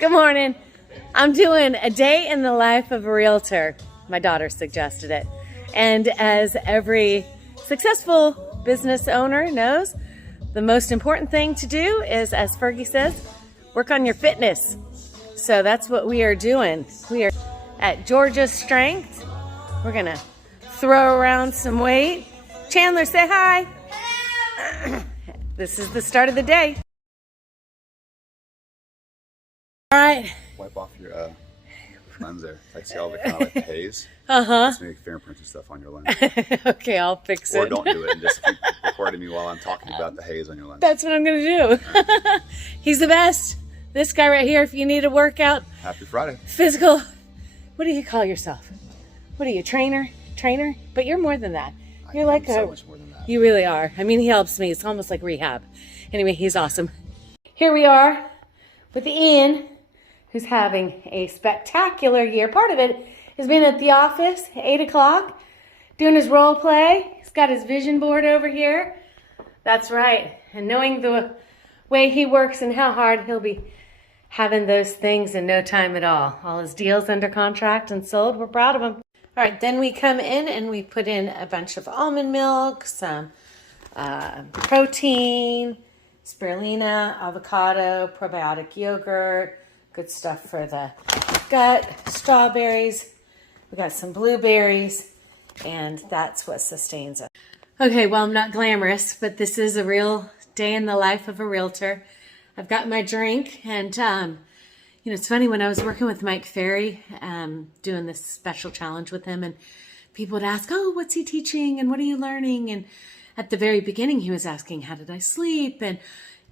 Good morning. I'm doing a day in the life of a realtor. My daughter suggested it. And as every successful business owner knows, the most important thing to do is, as Fergie says, work on your fitness. So that's what we are doing. We are at Georgia's Strength. We're gonna throw around some weight. Chandler, say hi. This is the start of the day. All right. Wipe off your lens there. I see all the kind of like haze. Just make fingerprints and stuff on your lens. Okay, I'll fix it. Or don't do it and just keep recording me while I'm talking about the haze on your lens. That's what I'm gonna do. He's the best. This guy right here, if you need a workout. Happy Friday. Physical. What do you call yourself? What are you, trainer? Trainer? But you're more than that. You're like so much more than that. You really are. I mean, he helps me. It's almost like rehab. Anyway, he's awesome. Here we are with Ian, who's having a spectacular year. Part of it has been at the office, 8 o'clock, doing his role play. He's got his vision board over here. That's right. And knowing the way he works and how hard he'll be having those things in no time at all. All his deals under contract and sold. We're proud of him. All right, then we come in and we put in a bunch of almond milk, some protein, spirulina, avocado, probiotic yogurt, good stuff for the gut, strawberries. We got some blueberries, and that's what sustains us. Okay, well, I'm not glamorous, but this is a real day in the life of a realtor. I've got my drink, and you know, it's funny, when I was working with Mike Ferry, doing this special challenge with him, and people would ask, oh, what's he teaching, and what are you learning? And at the very beginning, he was asking, how did I sleep, and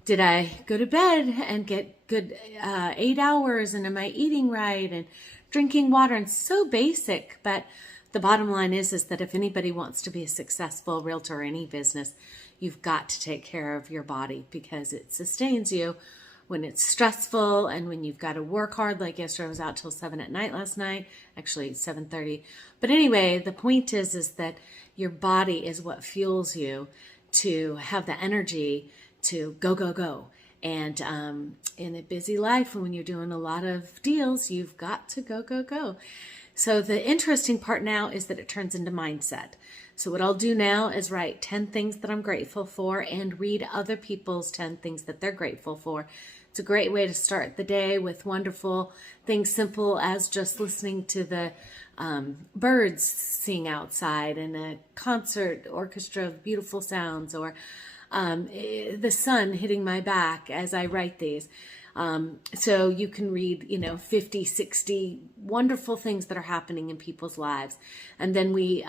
did I go to bed and get good 8 hours, and am I eating right, and drinking water, and so basic. But the bottom line is that if anybody wants to be a successful realtor or any business, you've got to take care of your body, because it sustains you when it's stressful and when you've got to work hard. Like yesterday, I was out till 7 at night last night, actually 7:30. But anyway, the point is that your body is what fuels you to have the energy to go, go, go. And in a busy life, when you're doing a lot of deals, you've got to go, go, go. So the interesting part now is that it turns into mindset. So what I'll do now is write 10 things that I'm grateful for and read other people's 10 things that they're grateful for. It's a great way to start the day with wonderful things, simple as just listening to the birds sing outside and a concert orchestra of beautiful sounds, or the sun hitting my back as I write these. So you can read, 50, 60 wonderful things that are happening in people's lives. And then we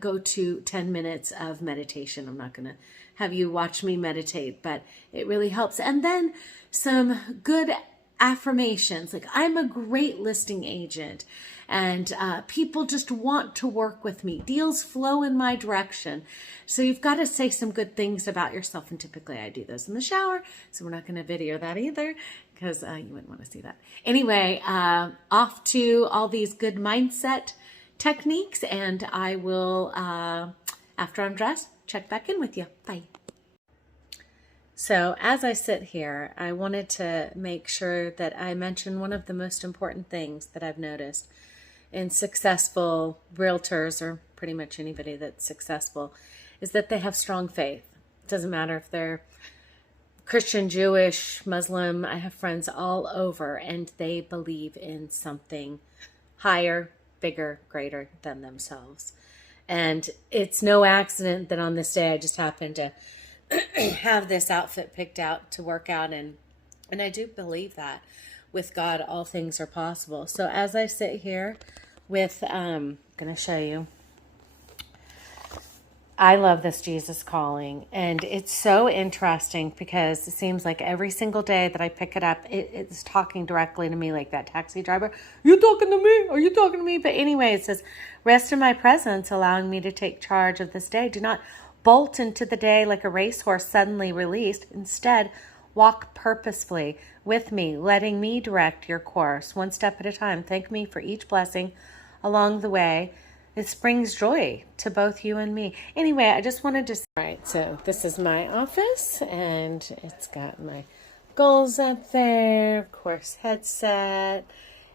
go to 10 minutes of meditation. I'm not going to have you watch me meditate, but it really helps. And then some good affirmations, like I'm a great listing agent, and people just want to work with me. Deals flow in my direction. So you've got to say some good things about yourself. And typically I do those in the shower, so we're not going to video that either, because you wouldn't want to see that. Anyway, off to all these good mindset techniques, and I will, after I'm dressed, check back in with you. Bye. So as I sit here, I wanted to make sure that I mention one of the most important things that I've noticed in successful realtors, or pretty much anybody that's successful, is that they have strong faith. It doesn't matter if they're Christian, Jewish, Muslim. I have friends all over, and they believe in something higher, bigger, greater than themselves. And it's no accident that on this day I just happened to have this outfit picked out to work out in. And I do believe that with God, all things are possible. So as I sit here with, I'm going to show you. I love this Jesus Calling, and it's so interesting because it seems like every single day that I pick it up, it's talking directly to me, like that taxi driver. You talking to me? Are you talking to me? But anyway, it says, rest in my presence, allowing me to take charge of this day. Do not bolt into the day like a racehorse suddenly released. Instead, walk purposefully with me, letting me direct your course one step at a time. Thank me for each blessing along the way. It brings joy to both you and me. Anyway, I just wanted to... All right, so this is my office, and it's got my goggles up there, of course, headset,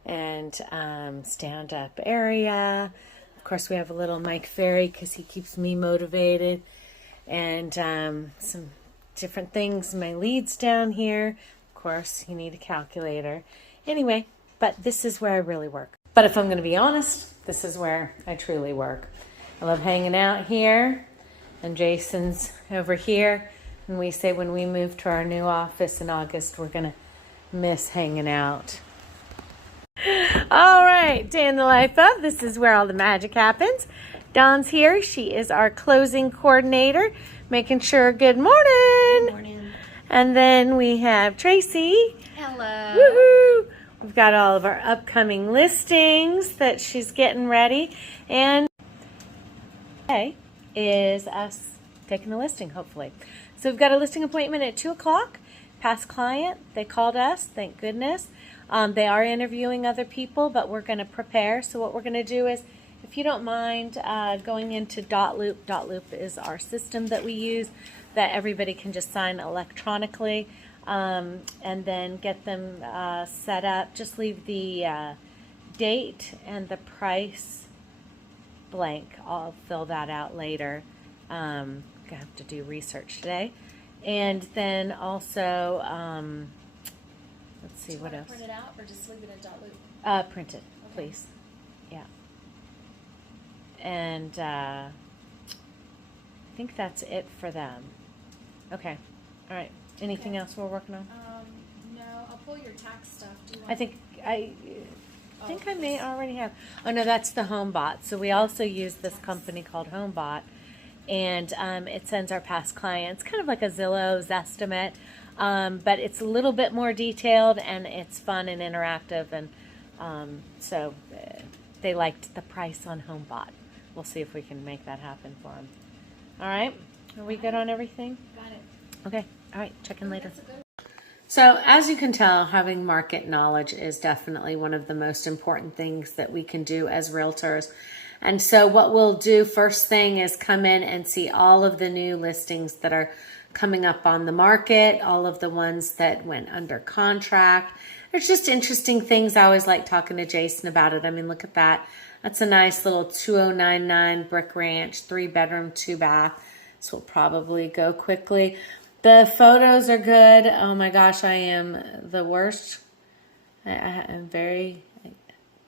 and stand-up area. Of course, we have a little Mike Ferry because he keeps me motivated, and some different things. My leads down here. Of course, you need a calculator. Anyway, but this is where I really work. But if I'm going to be honest, this is where I truly work. I love hanging out here, and Jason's over here. And we say when we move to our new office in August, we're going to miss hanging out. All right, day in the life of. This is where all the magic happens. Dawn's here. She is our closing coordinator, making sure good morning. Good morning. And then we have Tracy. Hello. Woohoo! We've got all of our upcoming listings that she's getting ready. And today is us taking a listing, hopefully. So we've got a listing appointment at 2 o'clock. Past client, they called us, thank goodness. They are interviewing other people, but we're going to prepare. So what we're going to do is, if you don't mind going into Dotloop. Dotloop is our system that we use that everybody can just sign electronically, and then get them set up. Just leave the date and the price blank. I'll fill that out later. I have to do research today. And then also, let's see, what else? Print it out or just leave it in Dotloop? Print it, please. Yeah. And I think that's it for them. Okay. All right. Anything else we're working on? No, I'll pull your tax stuff. Do you want I think I may already have. Oh no, that's the HomeBot. So we also use this company called HomeBot, and it sends our past clients kind of like a Zillow's estimate, but it's a little bit more detailed and it's fun and interactive, and so they liked the price on HomeBot. We'll see if we can make that happen for them. All right, are we good on everything? Got it. Okay. All right. Check in later. That's a good. So as you can tell, having market knowledge is definitely one of the most important things that we can do as realtors. And so what we'll do first thing is come in and see all of the new listings that are coming up on the market, all of the ones that went under contract. There's just interesting things. I always like talking to Jason about it. I mean, look at that. That's a nice little 2099 brick ranch, 3-bedroom, 2-bath. This will probably go quickly. The photos are good. Oh my gosh, I am the worst. I am very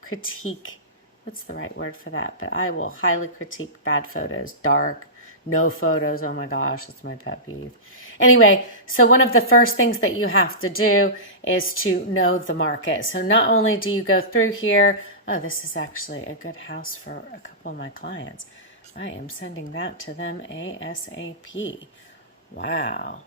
critique. What's the right word for that? But I will highly critique bad photos. Dark, no photos. Oh my gosh, that's my pet peeve. Anyway, so one of the first things that you have to do is to know the market. So not only do you go through here, oh, this is actually a good house for a couple of my clients. I am sending that to them ASAP. Wow.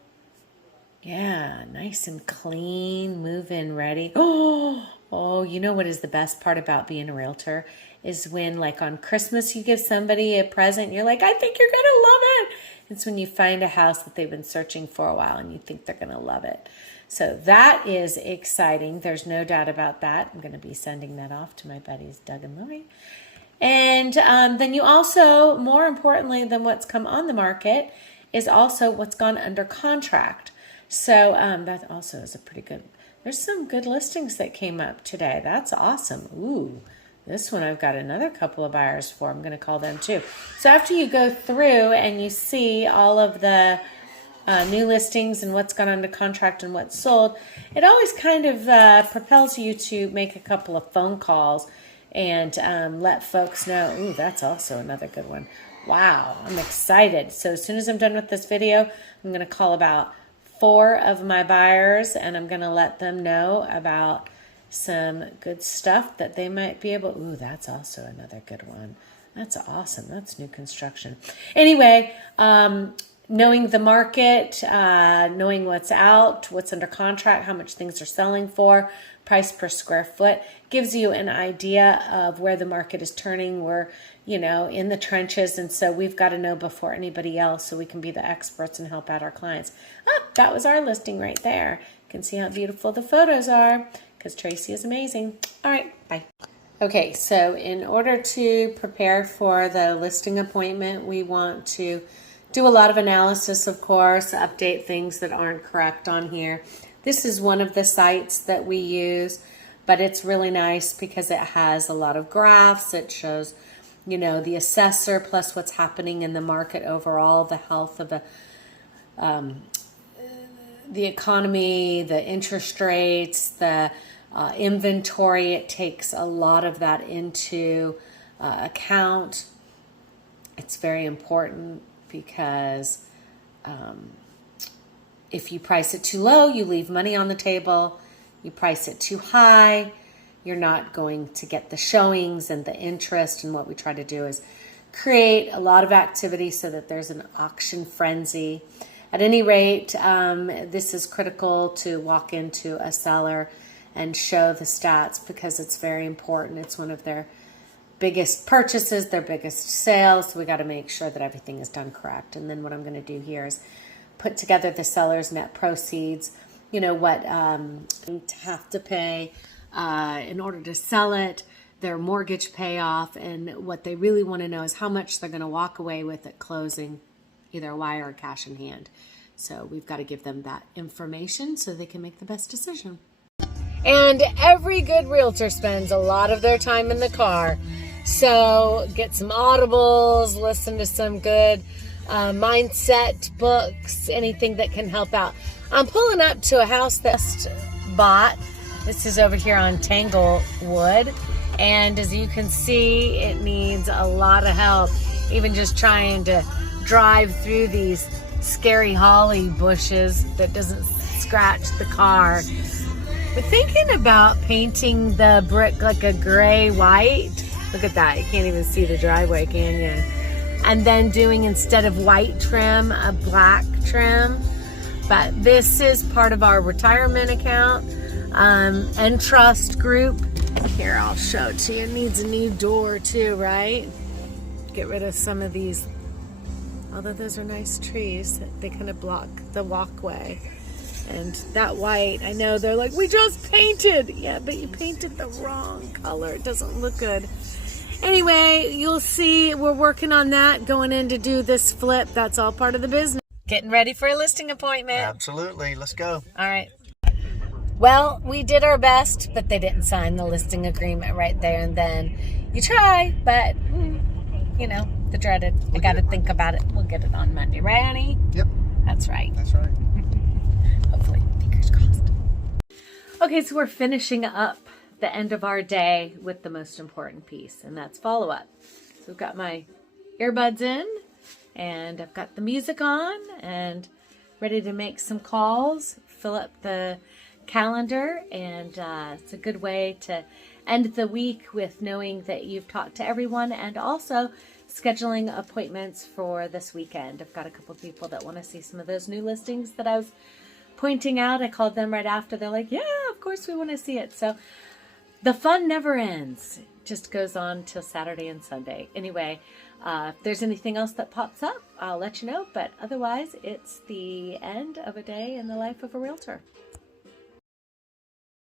Yeah, nice and clean, move-in ready. Oh, you know what is the best part about being a realtor is when, like, on Christmas you give somebody a present, you're like, I think you're going to love it. It's when you find a house that they've been searching for a while and you think they're going to love it. So that is exciting. There's no doubt about that. I'm going to be sending that off to my buddies, Doug and Lori. And then you also, more importantly than what's come on the market, is also what's gone under contract. So that also is a pretty good, there's some good listings that came up today. That's awesome. Ooh, this one I've got another couple of buyers for. I'm going to call them too. So after you go through and you see all of the new listings and what's gone under contract and what's sold, it always kind of propels you to make a couple of phone calls and let folks know, ooh, that's also another good one. Wow, I'm excited. So as soon as I'm done with this video, I'm going to call about 4 of my buyers and I'm going to let them know about some good stuff that they might be able. Ooh, that's also another good one. That's awesome. That's new construction. Anyway, knowing the market, knowing what's out, what's under contract, how much things are selling for, price per square foot, gives you an idea of where the market is turning. We're, you know, in the trenches, and so we've got to know before anybody else so we can be the experts and help out our clients. Ah, that was our listing right there. You can see how beautiful the photos are because Tracy is amazing. All right, bye. Okay, so in order to prepare for the listing appointment, we want to do a lot of analysis, of course, update things that aren't correct on here. This is one of the sites that we use, but it's really nice because it has a lot of graphs. It shows, the assessor plus what's happening in the market overall, the health of the economy, the interest rates, the inventory. It takes a lot of that into account. It's very important because if you price it too low, you leave money on the table. You price it too high, you're not going to get the showings and the interest. And what we try to do is create a lot of activity so that there's an auction frenzy. At any rate, this is critical to walk into a seller and show the stats because it's very important. It's one of their biggest purchases, their biggest sales. So we got to make sure that everything is done correct. And then what I'm going to do here is put together the seller's net proceeds, what to have to pay in order to sell it, their mortgage payoff, and what they really want to know is how much they're going to walk away with at closing, either a wire or cash in hand. So we've got to give them that information so they can make the best decision. And every good realtor spends a lot of their time in the car. So get some audibles, listen to some good mindset books, anything that can help out. I'm pulling up to a house that's bought. This is over here on Tanglewood. And as you can see, it needs a lot of help. Even just trying to drive through these scary holly bushes that doesn't scratch the car. We're thinking about painting the brick like a gray white. Look at that. You can't even see the driveway, can you? And then doing, instead of white trim, a black trim. But this is part of our retirement account and trust group. Here, I'll show it to you. It needs a new door too, right? Get rid of some of these. Although those are nice trees, they kind of block the walkway. And that white, I know they're like, we just painted. Yeah, but you painted the wrong color. It doesn't look good. Anyway, you'll see we're working on that, going in to do this flip. That's all part of the business. Getting ready for a listing appointment. Absolutely. Let's go. All right. Well, we did our best, but they didn't sign the listing agreement right there and then. You try, but, the dreaded. I got to think about it. We'll get it on Monday. Right, honey? Yep. That's right. That's right. Hopefully. Fingers crossed. Okay, so we're finishing up the end of our day with the most important piece, and that's follow-up. So I've got my earbuds in, and I've got the music on, and ready to make some calls, fill up the calendar, and it's a good way to end the week with knowing that you've talked to everyone, and also scheduling appointments for this weekend. I've got a couple of people that want to see some of those new listings that I was pointing out. I called them right after. They're like, yeah, of course we want to see it. So the fun never ends. It just goes on till Saturday and Sunday. Anyway, if there's anything else that pops up, I'll let you know. But otherwise, it's the end of a day in the life of a realtor.